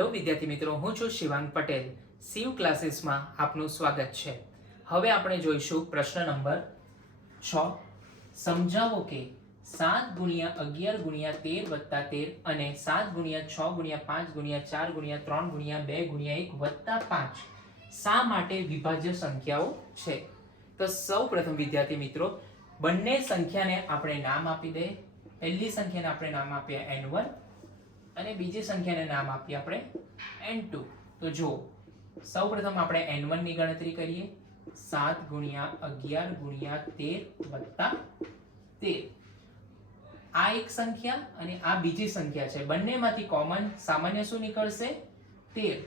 Hello વિદ્યાર્થી મિત્રો, હું છું શિવાંગ પટેલ. શિવ ક્લાસીસમાં આપનું સ્વાગત છે. હવે આપણે જોઈશું પ્રશ્ન નંબર 6. સમજાવો કે 7 × 11 × 13 + 13 અને 7 × 6 × 5 × 4 × 3 × 2 × 1 + 5 શા માટે વિભાજ્ય સંખ્યાઓ છે? તો સૌ પ્રથમ વિદ્યાર્થી મિત્રો, બંને સંખ્યાને આપણે નામ આપી દઈએ. પહેલી સંખ્યાને આપણે નામ આપીએ n1 અને બીજી સંખ્યાને નામ આપીએ આપણે n2. તો જો સૌપ્રથમ આપણે n1 ની ગણતરી કરીએ. 7 × 11 × 13 + 13. આ એક સંખ્યા અને આ બીજી સંખ્યા છે. બંનેમાંથી કોમન સામાન્ય શું નીકળશે? 13.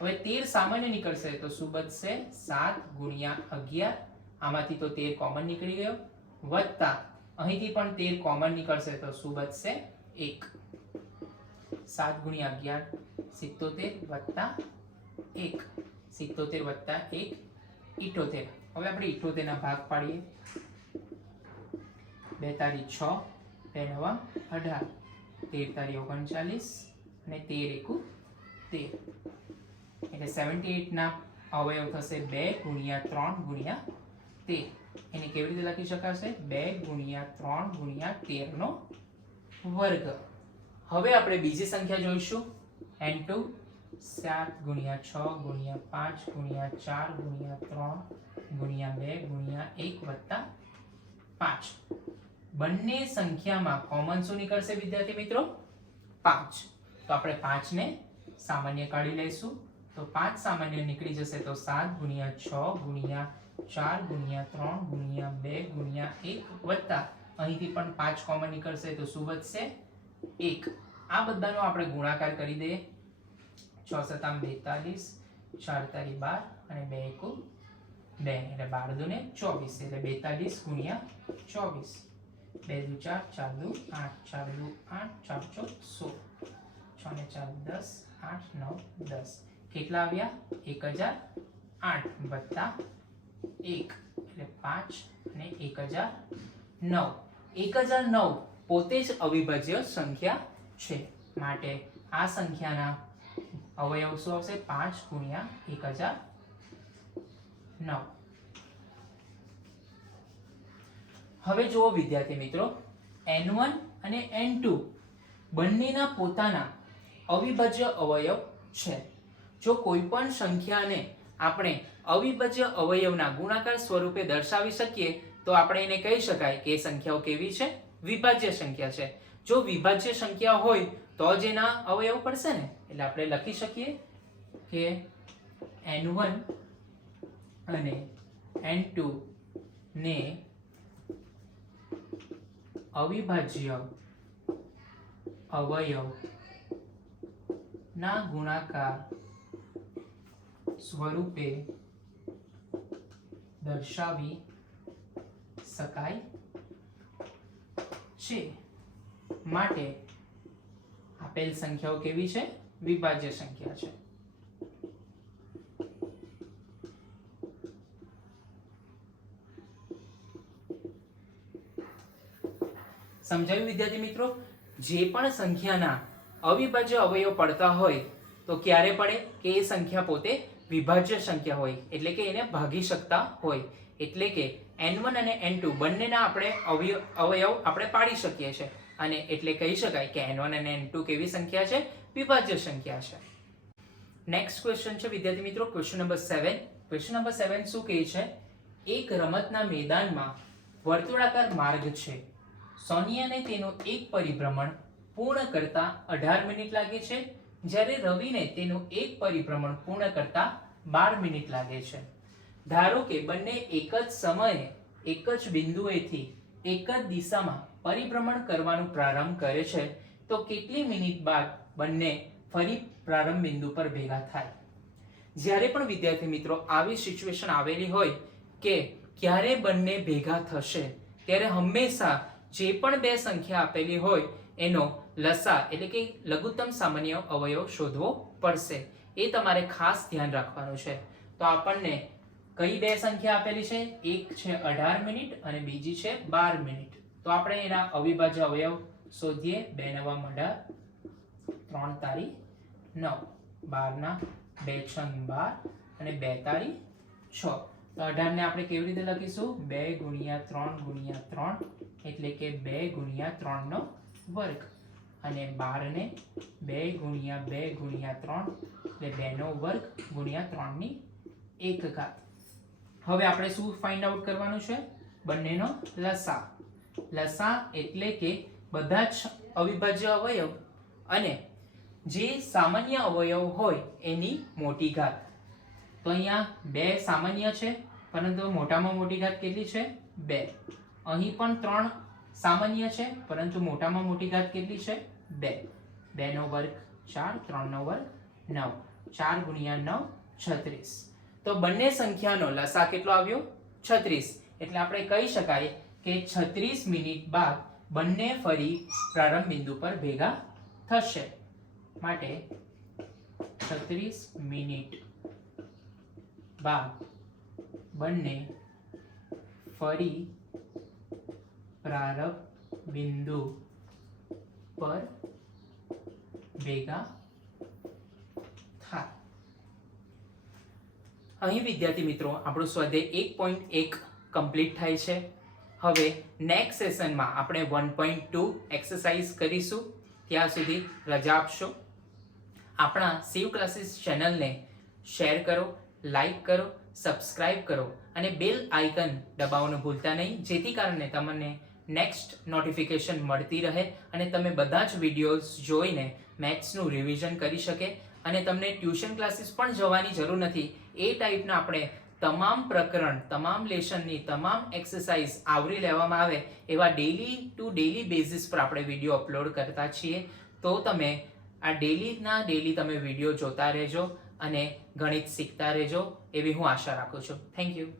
હવે 13 સામાન્ય નીકળશે તો શું બચશે? 7 × 11. આમાંથી તો 13 કોમન નીકળી ગયો, વત્તા અહીંથી પણ 13 કોમન નીકળશે તો શું બચશે? 1. 7 × 11 77 વત્તા 1 77 વત્તા 1 78. હવે આપણે 78 ના ભાગ પાડીએ. 2 તારી 6, 2 નવા 18, 13 તારી 39 અને 13 એકુ 13. એટલે 78 ના અવયવ થશે 2 × 3 × 13. એને કેવી રીતે લખી શકાશે? 2 × 3 × 13 નો વર્ગ. હવે આપણે બીજી સંખ્યા જોઈશું n2. 7 × 6 × 5 × 4 × 3 × 2 × 1 વત્તા 5. બંને સંખ્યામાં કોમન શું નીકળશે વિદ્યાર્થી મિત્રો? 5. તો આપણે 5 ને સામાન્ય કાઢી લઈશું. તો 5 સામાન્ય નીકળી જશે તો 7 × 6 × 4 × 3 × 2 × 1 વત્તા અહીંથી પણ 5 કોમન નીકળશે તો શું બચશે? 1. આ બધાનો આપણે ગુણાકાર કરી દઈએ. 6 × 7 42, 4 તારી 12 અને 2 એકુ 2 એટલે 12 દુને 24 એટલે 42 × 24. 2 દુ 4, 4 દુ 8, 4 દુ 8, 4 ચોક 16, 6 ને 4 10, 8 9 10. કેટલા આવ્યા? 1008 વત્તા 1 એટલે 5 અને 1009. 1009 પોતે જ અવિભાજ્ય સંખ્યા છે. માટે આ સંખ્યાના અવયવ શું આવશે? 5 × 1009. હવે જુઓ વિદ્યાર્થી મિત્રો, n1 અને n2 બંનેના પોતાના અવિભાજ્ય અવયવ છે. જો કોઈ પણ સંખ્યાને આપણે અવિભાજ્ય અવયવના ગુણાકાર સ્વરૂપે દર્શાવી શકીએ તો આપણે એને કહી શકાય કે સંખ્યાઓ કેવી છે? વિભાજ્ય સંખ્યા છે. જો વિભાજ્ય સંખ્યા હોય તો જ એના અવયવ પડશે ને. એટલે આપણે લખી શકીએ કે n1 અને n2 ને અવિભાજ્ય અવયવ ના ગુણાકાર સ્વરૂપે દર્શાવી શકાય છે. માટે આપેલ સંખ્યાઓ કેવી છે? વિભાજ્ય સંખ્યા છે. સમજાયું વિદ્યાર્થી મિત્રો? જે પણ સંખ્યાના અવિભાજ્ય અવયવ પડતા હોય તો ક્યારે પડે? કે એ સંખ્યા પોતે વિભાજ્ય સંખ્યા હોય, એટલે કે એને ભાગી શકતા હોય. એટલે કે n1 અને n2 બંનેના આપણે અવયવ આપણે પાડી શકીએ છીએ અને એટલે કહી શકાય કે n1 અને n2 કેવી સંખ્યા છે? વિભાજ્ય સંખ્યા છે. નેક્સ્ટ ક્વેશ્ચન છે વિદ્યાર્થી મિત્રો, ક્વેશ્ચન નંબર 7. ક્વેશ્ચન નંબર 7 શું કહે છે? એક રમતના મેદાનમાં વર્તુળાકાર માર્ગ છે. સોનિયાને તેનું એક પરિભ્રમણ પૂર્ણ કરતા 18 મિનિટ લાગે છે, જ્યારે રવિને તેનું એક પરિભ્રમણ પૂર્ણ કરતા 12 મિનિટ લાગે છે. ધારો કે બંને એક જ સમયે એક જ બિંદુએથી એક જ દિશામાં પરિભ્રમણ કરવાનું પ્રારંભ કરે છે, તો કેટલી મિનિટ બાદ બંને ફરી પ્રારંભ બિંદુ પર ભેગા થાય? જ્યારે પણ વિદ્યાર્થી મિત્રો આવી સિચ્યુએશન આવેલી હોય કે ક્યારે બંને ભેગા થશે, ત્યારે હંમેશા જે પણ બે સંખ્યા આપેલી હોય એનો લસા એટલે કે લઘુત્તમ સામાન્ય અવયવ શોધવો પડશે. એ તમારે ખાસ ધ્યાન રાખવાનું છે. તો આપણને કઈ બે સંખ્યા આપેલી છે? એક છે 18 મિનિટ અને બીજી છે 12 મિનિટ. તો આપણે એના અવિભાજ્ય અવયવ શોધીએ. 2 × 9 = 18, 3 તારી 9. 12 2 6 12 અને 2 તારી 6. તો 18 ને આપણે કેવી રીતે લખીશું? 2 ગુણ્યા 3 ગુણ્યા 3 એટલે કે 2 ગુણ્યા 3 નો વર્ગ. અને 12 ને 2 ગુણ્યા 2 ગુણ્યા 3 એટલે 2 નો વર્ગ ગુણ્યા 3 ની 1 ઘાત. હવે આપણે શું ફાઇન્ડ આઉટ કરવાનું છે? બંનેનો લસા. લસા એટલે કે બધા જ અવિભાજ્ય અવયવ અને જે સામાન્ય અવયવ હોય એની મોટી ઘાત. તો અહીંયા 2 સામાન્ય છે, પરંતુ મોટામાં મોટી ઘાત કેટલી છે? 2. અહીં પણ 3 સામાન્ય છે, પરંતુ મોટામાં મોટી ઘાત કેટલી છે? 2. 2 નો વર્ગ 4, 3 નો વર્ગ 9. 4 ગુણ્યા 9 36. તો બંને સંખ્યાનો લસા કેટલો આવ્યો? 36. એટલે આપણે કહી શકાય કે 36 મિનિટ બાદ બંને ફરી પ્રારંભ બિંદુ પર ભેગા થશે. માટે 36 મિનિટ બાદ બંને ફરી પ્રારંભ બિંદુ પર ભેગા થાય. અહીં વિદ્યાર્થી મિત્રો આપણું સ્વાધ્યાય 1.1 કમ્પ્લીટ થાય છે. હવે નેક્સ્ટ સેશનમાં આપણે 1.2 એક્સરસાઇઝ કરીશું. ત્યાં સુધી રજા આપશો. આપણા સેવ ક્લાસીસ ચેનલને શેર કરો, લાઈક કરો, સબસ્ક્રાઇબ કરો અને બેલ આઇકન દબાવવાનું ભૂલતા નહીં, જેથી કારણે તમને નેક્સ્ટ નોટિફિકેશન મળતી રહે અને તમે બધા જ વિડીયોઝ જોઈને મેથ્સનું રિવિઝન કરી શકે અને તમને ટ્યુશન ક્લાસીસ પણ જવાની જરૂર નથી. એ ટાઈપના આપણે તમામ પ્રકરણ, તમામ લેસનની તમામ એક્સરસાઇઝ આવરી લેવામાં આવે એવા ડેલી ટુ ડેલી બેઝિસ પર આપણે વિડીયો અપલોડ કરતા છીએ. તો તમે આ ડેલી તમે વિડીયો જોતા રહેજો અને ગણિત શીખતા રહેજો એવી હું આશા રાખું છું. Thank you.